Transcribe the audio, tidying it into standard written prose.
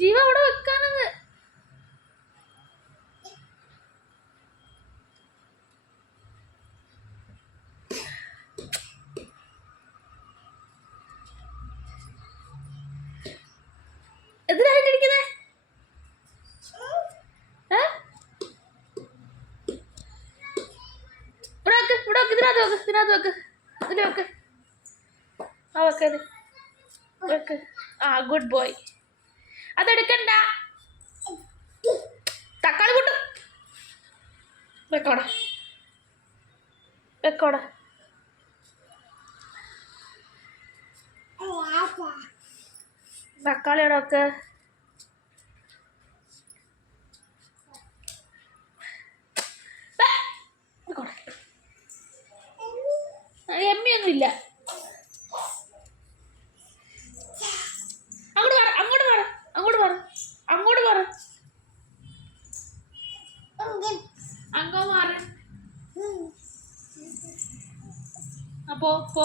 ജീവ അവിടെ വെക്കാനങ്ങ്. എതിരായിട്ടിരിക്കുന്നേ ഇതിനകത്ത് വെക്ക്. ഇതിൽ വെക്ക്. ആ വെക്കത് വെക്ക്. ആ ഗുഡ് ബോയ്. അതെടുക്കണ്ട. തക്കാളി കൂട്ടും വെക്കോടെ വെക്കോടെ. തക്കാളി അവിടെ വെക്ക്. എമ്മിയൊന്നുമില്ല. അങ്ങോട്ട് പറ അങ്ങോട്ട് പറ അങ്ങോട്ട് പറ അങ്ങോട്ട് പറ. അങ്ങോ മാറി. അപ്പോ പോ.